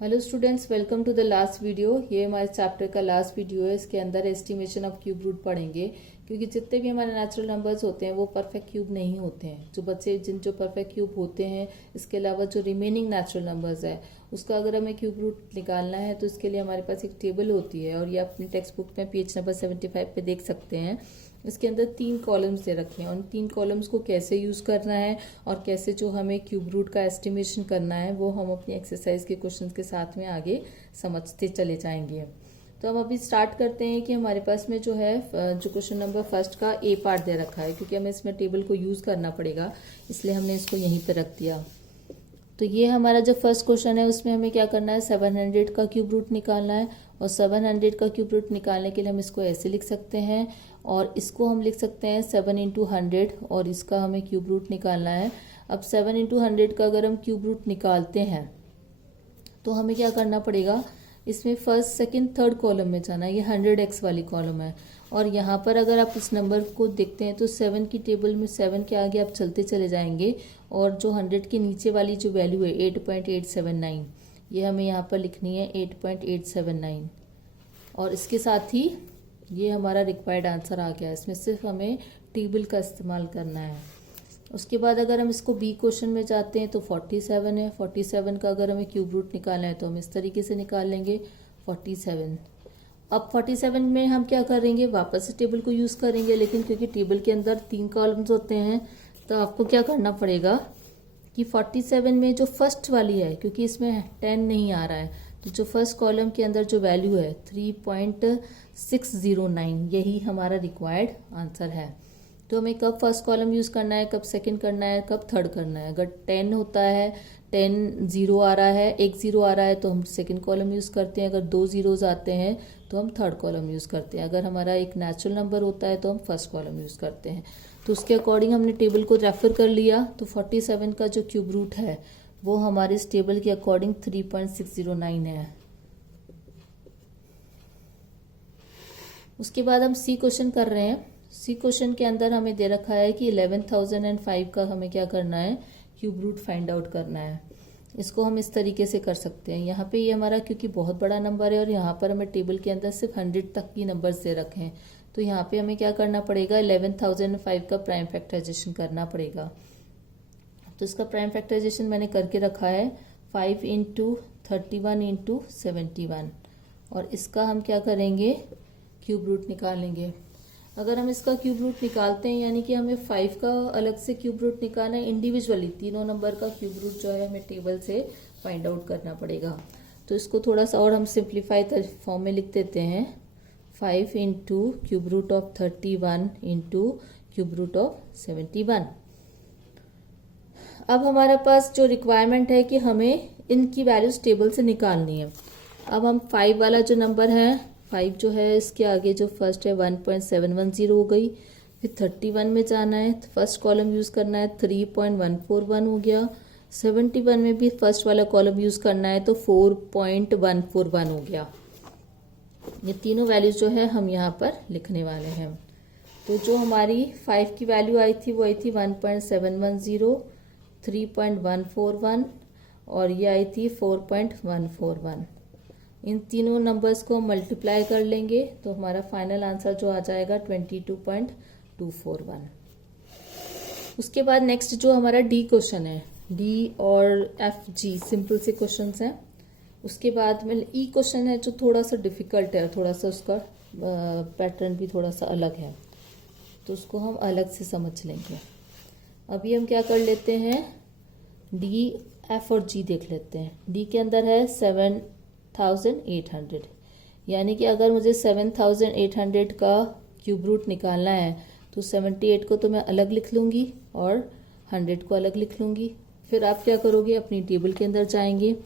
Hello students, welcome to the last video. ये हमारे chapter का लास्ट वीडियो है। इसके अंदर एस्टिमेशन ऑफ क्यूब रूट पढ़ेंगे, क्योंकि जितने भी हमारे नेचुरल नंबर्स होते हैं वो परफेक्ट क्यूब नहीं होते हैं। जो परफेक्ट क्यूब होते हैं, इसके अलावा जो रिमेनिंग नेचुरल नंबर्स है उसका अगर हमें क्यूब रूट निकालना है तो इसके लिए हमारे पास एक टेबल होती है, और ये अपनी टेक्स्ट बुक में पेज नंबर 75 पे देख सकते हैं। इसके अंदर 3 कॉलम्स दे रखे हैं। उन 3 कॉलम्स को कैसे यूज़ करना है और कैसे जो हमें क्यूब रूट का एस्टिमेशन करना है वो हम अपनी एक्सरसाइज के क्वेश्चंस के साथ में आगे समझते चले जाएंगे। तो हम अभी स्टार्ट करते हैं कि हमारे पास में जो है जो क्वेश्चन नंबर फर्स्ट का ए पार्ट दे रखा है, क्योंकि हमें इसमें टेबल को यूज़ करना पड़ेगा, इसलिए हमने इसको यहीं पर रख दिया। तो ये हमारा जो फर्स्ट क्वेश्चन है उसमें हमें क्या करना है, 700 का क्यूब रूट निकालना है। और 700 का क्यूब रूट निकालने के लिए हम इसको ऐसे लिख सकते हैं, और इसको हम लिख सकते हैं 7 इंटू 100, और इसका हमें क्यूब रूट निकालना है। अब 7 इंटू 100 का अगर हम क्यूब रूट निकालते हैं तो हमें क्या करना पड़ेगा, इसमें फर्स्ट सेकंड थर्ड कॉलम में जाना है। ये 100x वाली कॉलम है, और यहाँ पर अगर आप इस नंबर को देखते हैं तो 7 की टेबल में 7 के आगे आप चलते चले जाएंगे, और जो 100 के नीचे वाली जो वैल्यू है 8.879, ये हमें यहाँ पर लिखनी है 8.879। और इसके साथ ही ये हमारा रिक्वायर्ड आंसर आ गया। इसमें सिर्फ हमें टेबल का इस्तेमाल करना है। उसके बाद अगर हम इसको बी क्वेश्चन में जाते हैं तो 47 है। 47 का अगर हमें क्यूब रूट निकालना है तो हम इस तरीके से निकाल लेंगे 47। अब 47 में हम क्या करेंगे, वापस से टेबल को यूज़ करेंगे, लेकिन क्योंकि टेबल के अंदर 3 कॉलम्स होते हैं तो आपको क्या करना पड़ेगा कि 47 में जो फर्स्ट वाली है, क्योंकि इसमें 10 नहीं आ रहा है, तो जो फर्स्ट कॉलम के अंदर जो वैल्यू है 3.609, यही हमारा रिक्वायर्ड आंसर है। तो हमें कब फर्स्ट कॉलम यूज़ करना है, कब सेकंड करना है, कब थर्ड करना है। अगर 10 होता है, 10 0 आ रहा है, 1 0 आ रहा है तो हम सेकंड कॉलम यूज़ करते हैं। अगर 2 zeros आते हैं तो हम थर्ड कॉलम यूज़ करते हैं। अगर हमारा एक नेचुरल नंबर होता है तो हम फर्स्ट कॉलम यूज़ करते हैं। तो उसके अकॉर्डिंग हमने टेबल को रेफर कर लिया। तो 47 का जो क्यूब रूट है वो हमारे इस टेबल के अकॉर्डिंग 3.609 है। उसके बाद हम सी क्वेश्चन कर रहे हैं। सी क्वेश्चन के अंदर हमें दे रखा है कि 11,005 का हमें क्या करना है, क्यूब रूट फाइंड आउट करना है। इसको हम इस तरीके से कर सकते हैं। यहाँ पे ये हमारा क्योंकि बहुत बड़ा नंबर है और यहाँ पर हमें टेबल के अंदर सिर्फ 100 तक की नंबर्स दे रखे हैं, तो यहाँ पे हमें क्या करना पड़ेगा, 11,005 का प्राइम फैक्टराइजेशन करना पड़ेगा। तो इसका प्राइम फैक्टराइजेशन मैंने करके रखा है 5 इंटू 31 इंटू 71, और इसका हम क्या करेंगे, क्यूब रूट निकालेंगे। अगर हम इसका क्यूब रूट निकालते हैं, यानी कि हमें 5 का अलग से क्यूब रूट निकालना है, इंडिविजुअली तीनों नंबर का क्यूब रूट जो है हमें टेबल से फाइंड आउट करना पड़ेगा। तो इसको थोड़ा सा और हम सिंप्लीफाई फॉर्म में लिख देते हैं, 5 into cube root of 31 into cube root of 71। अब हमारे पास जो रिक्वायरमेंट है कि हमें इनकी वैल्यूज टेबल से निकालनी है। अब हम 5 वाला जो नंबर है, 5 जो है इसके आगे जो फर्स्ट है 1.710 हो गई। फिर 31 में जाना है, फर्स्ट कॉलम यूज़ करना है, 3.141 हो गया। 71 में भी फर्स्ट वाला कॉलम यूज़ करना है तो 4.141 हो गया। ये तीनों वैल्यूज जो है हम यहाँ पर लिखने वाले हैं। तो जो हमारी 5 की वैल्यू आई थी वो आई थी 1.710, 3.141 और ये आई थी 4.141। इन तीनों नंबर्स को मल्टीप्लाई कर लेंगे तो हमारा फाइनल आंसर जो आ जाएगा 22.241। उसके बाद नेक्स्ट जो हमारा डी क्वेश्चन है, डी और एफ जी सिंपल से क्वेश्चंस हैं। उसके बाद में ई क्वेश्चन है जो थोड़ा सा डिफिकल्ट है, थोड़ा सा उसका पैटर्न भी थोड़ा सा अलग है, तो उसको हम अलग से समझ लेंगे। अभी हम क्या कर लेते हैं, डी एफ और जी देख लेते हैं। डी के अंदर है 7,800, यानी कि अगर मुझे 7,800 का क्यूब रूट निकालना है तो 78 को तो मैं अलग लिख लूँगी और 100 को अलग लिख लूँगी। फिर आप क्या करोगे, अपनी टेबल के अंदर जाएंगे,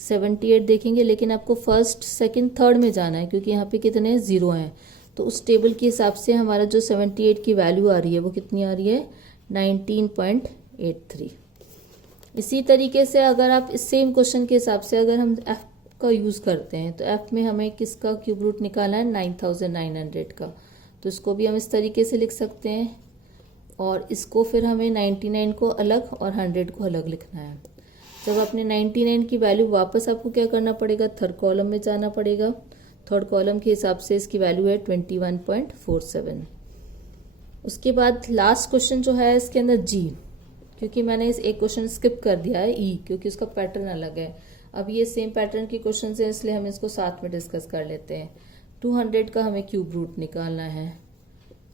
78 देखेंगे, लेकिन आपको फर्स्ट सेकंड थर्ड में जाना है क्योंकि यहाँ पे कितने 0 हैं। तो उस टेबल के हिसाब से हमारा जो 78 की वैल्यू आ रही है वो कितनी आ रही है, 19.83। इसी तरीके से अगर आप इस सेम क्वेश्चन के हिसाब से अगर हम एफ का यूज़ करते हैं तो एफ में हमें किसका क्यूब रूट निकालना है, 9,900 का। तो इसको भी हम इस तरीके से लिख सकते हैं, और इसको फिर हमें 99 को अलग और 100 को अलग लिखना है। जब अपने 99 की वैल्यू वापस आपको क्या करना पड़ेगा, थर्ड कॉलम में जाना पड़ेगा। थर्ड कॉलम के हिसाब से इसकी वैल्यू है 21.47। उसके बाद लास्ट क्वेश्चन जो है इसके अंदर जी, क्योंकि मैंने इस एक क्वेश्चन स्किप कर दिया है ई, क्योंकि उसका पैटर्न अलग है। अब ये सेम पैटर्न के क्वेश्चन है, इसलिए हम इसको साथ में डिस्कस कर लेते हैं। 200 का हमें क्यूब रूट निकालना है।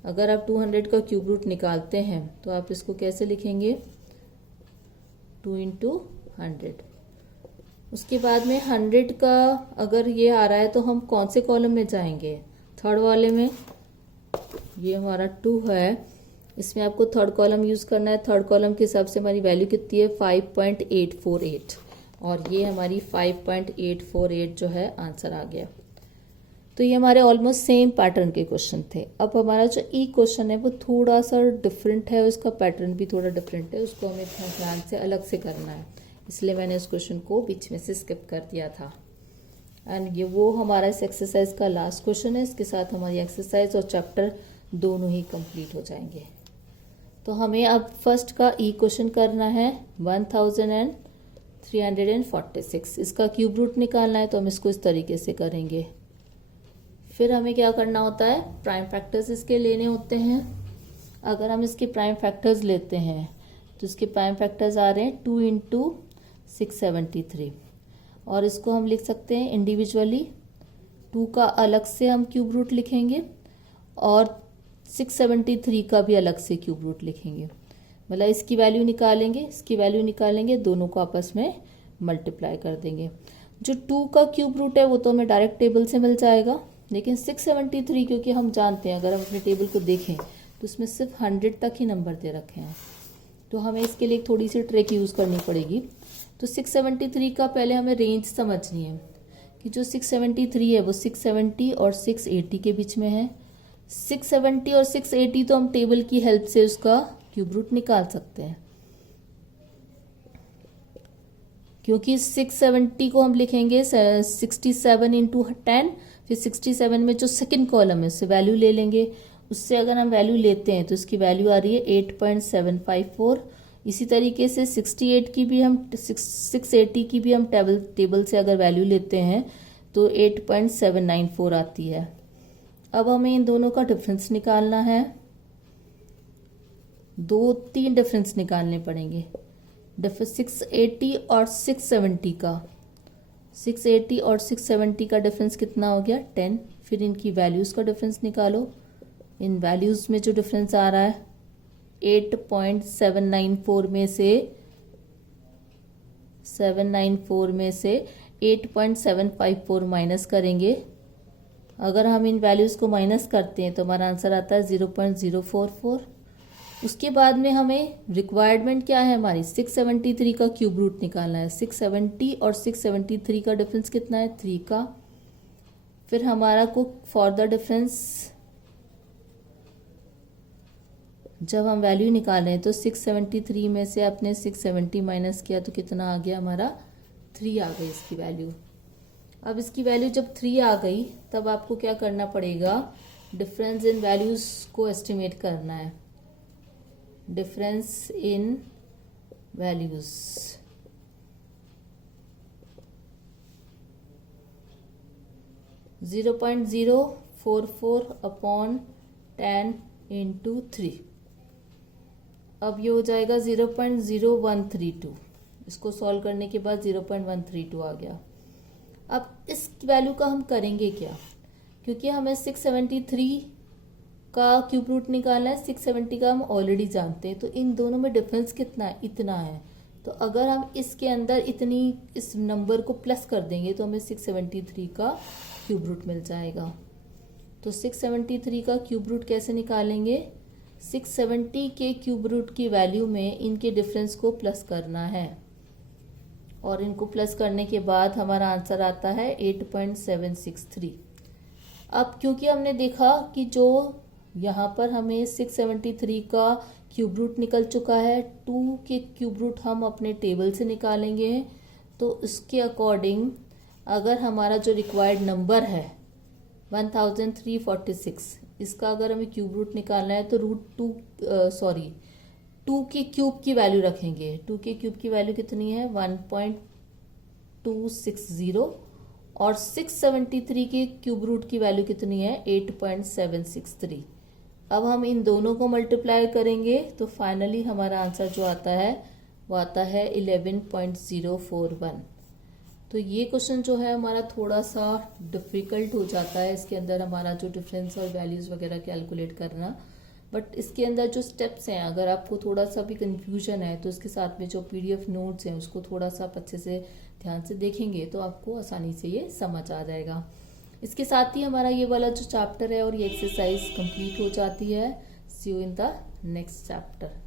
अगर आप 200 का क्यूब रूट निकालते हैं तो आप इसको कैसे लिखेंगे, 2 × 100। उसके बाद में 100 का अगर ये आ रहा है तो हम कौन से कॉलम में जाएंगे, थर्ड वाले में। ये हमारा 2 है, इसमें आपको थर्ड कॉलम यूज़ करना है। थर्ड कॉलम के हिसाब से हमारी वैल्यू कितनी है, 5.848, और ये हमारी 5.848 जो है आंसर आ गया। तो ये हमारे ऑलमोस्ट सेम पैटर्न के क्वेश्चन थे। अब हमारा जो ई क्वेश्चन है वो थोड़ा सा डिफरेंट है, उसका पैटर्न भी थोड़ा डिफरेंट है, उसको हमें ध्यान से अलग से करना है, इसलिए मैंने उस क्वेश्चन को बीच में से स्किप कर दिया था। एंड ये वो हमारा इस एक्सरसाइज का लास्ट क्वेश्चन है। इसके साथ हमारी एक्सरसाइज और चैप्टर दोनों ही कंप्लीट हो जाएंगे। तो हमें अब फर्स्ट का ई क्वेश्चन करना है 1346। इसका क्यूब रूट निकालना है, तो हम इसको इस तरीके से करेंगे। फिर हमें क्या करना होता है, प्राइम फैक्टर्स इसके लेने होते हैं। अगर हम इसके प्राइम फैक्टर्स लेते हैं तो इसके प्राइम फैक्टर्स आ रहे हैं 2 × 673, और इसको हम लिख सकते हैं इंडिविजुअली। 2 का अलग से हम क्यूब रूट लिखेंगे और 673 का भी अलग से क्यूब रूट लिखेंगे। मतलब इसकी वैल्यू निकालेंगे, इसकी वैल्यू निकालेंगे, दोनों को आपस में मल्टीप्लाई कर देंगे। जो 2 का क्यूब रूट है वो तो हमें डायरेक्ट टेबल से मिल जाएगा, लेकिन 673 क्योंकि हम जानते हैं, अगर हम अपने टेबल को देखें तो उसमें सिर्फ 100 तक ही नंबर दे रखे हैं, तो हमें इसके लिए थोड़ी सी ट्रिक यूज़ करनी पड़ेगी। तो 673 का पहले हमें रेंज समझनी है कि जो 673 है वो 670 और 680 के बीच में है। 670 और 680 तो हम टेबल की हेल्प से उसका क्यूब रूट निकाल सकते हैं, क्योंकि 670 को हम लिखेंगे 67 × 10, फिर 67 में जो सेकंड कॉलम है उससे वैल्यू ले लेंगे। उससे अगर हम वैल्यू लेते हैं तो इसकी वैल्यू आ रही है 8.754। इसी तरीके से 68 की भी हम 680 की भी हम टेबल से अगर वैल्यू लेते हैं तो 8.794 आती है। अब हमें इन दोनों का डिफरेंस निकालना है। 2-3 डिफरेंस निकालने पड़ेंगे, 680 और 670 का। 680 और 670 का डिफरेंस कितना हो गया, 10। फिर इनकी वैल्यूज़ का डिफरेंस निकालो। इन वैल्यूज़ में जो डिफरेंस आ रहा है 8.794 में से 8.754 माइनस करेंगे। अगर हम इन वैल्यूज़ को माइनस करते हैं तो हमारा आंसर आता है 0.044। उसके बाद में हमें रिक्वायरमेंट क्या है हमारी, 673 का क्यूब रूट निकालना है। 670 और 673 का डिफरेंस कितना है, 3 का। फिर हमारा को फॉर द डिफरेंस जब हम वैल्यू निकाल रहे हैं तो 673 में से आपने 670 माइनस किया तो कितना आ गया हमारा, 3 आ गई इसकी वैल्यू। अब इसकी वैल्यू जब 3 आ गई तब आपको क्या करना पड़ेगा, डिफरेंस इन वैल्यूज को एस्टिमेट करना है। Difference in values (0.044/10 × 3). अब ये हो जाएगा 0.0132। इसको सॉल्व करने के बाद 0.132 आ गया। अब इस वैल्यू का हम करेंगे क्या, क्योंकि हमें 673 का क्यूब रूट निकालना है, 670 का हम ऑलरेडी जानते हैं, तो इन दोनों में डिफरेंस कितना है, इतना है। तो अगर हम इसके अंदर इस नंबर को प्लस कर देंगे तो हमें 673 का क्यूब रूट मिल जाएगा। तो 673 का क्यूब रूट कैसे निकालेंगे, 670 के क्यूब रूट की वैल्यू में इनके डिफरेंस को प्लस करना है, और इनको प्लस करने के बाद हमारा आंसर आता है 8.763। अब क्योंकि हमने देखा कि जो यहाँ पर हमें 673 का क्यूब रूट निकल चुका है, 2 के क्यूब रूट हम अपने टेबल से निकालेंगे, तो उसके अकॉर्डिंग अगर हमारा जो रिक्वायर्ड नंबर है 1346, इसका अगर हमें क्यूब रूट निकालना है तो 2 के क्यूब की वैल्यू रखेंगे। 2 के क्यूब की वैल्यू कितनी है 1.260 और 673 के क्यूब रूट की वैल्यू कितनी है 8.763। अब हम इन दोनों को मल्टीप्लाई करेंगे तो फाइनली हमारा आंसर जो आता है वो आता है 11.041। तो ये क्वेश्चन जो है हमारा थोड़ा सा डिफिकल्ट हो जाता है, इसके अंदर हमारा जो डिफरेंस और वैल्यूज वगैरह कैलकुलेट करना, बट इसके अंदर जो स्टेप्स हैं अगर आपको थोड़ा सा भी कंफ्यूजन है तो इसके साथ में जो पीडीएफ नोट्स हैं उसको थोड़ा सा आप अच्छे से ध्यान से देखेंगे तो आपको आसानी से ये समझ आ जाएगा। इसके साथ ही हमारा ये वाला जो चैप्टर है और ये एक्सरसाइज कंप्लीट हो जाती है। See you in the next chapter.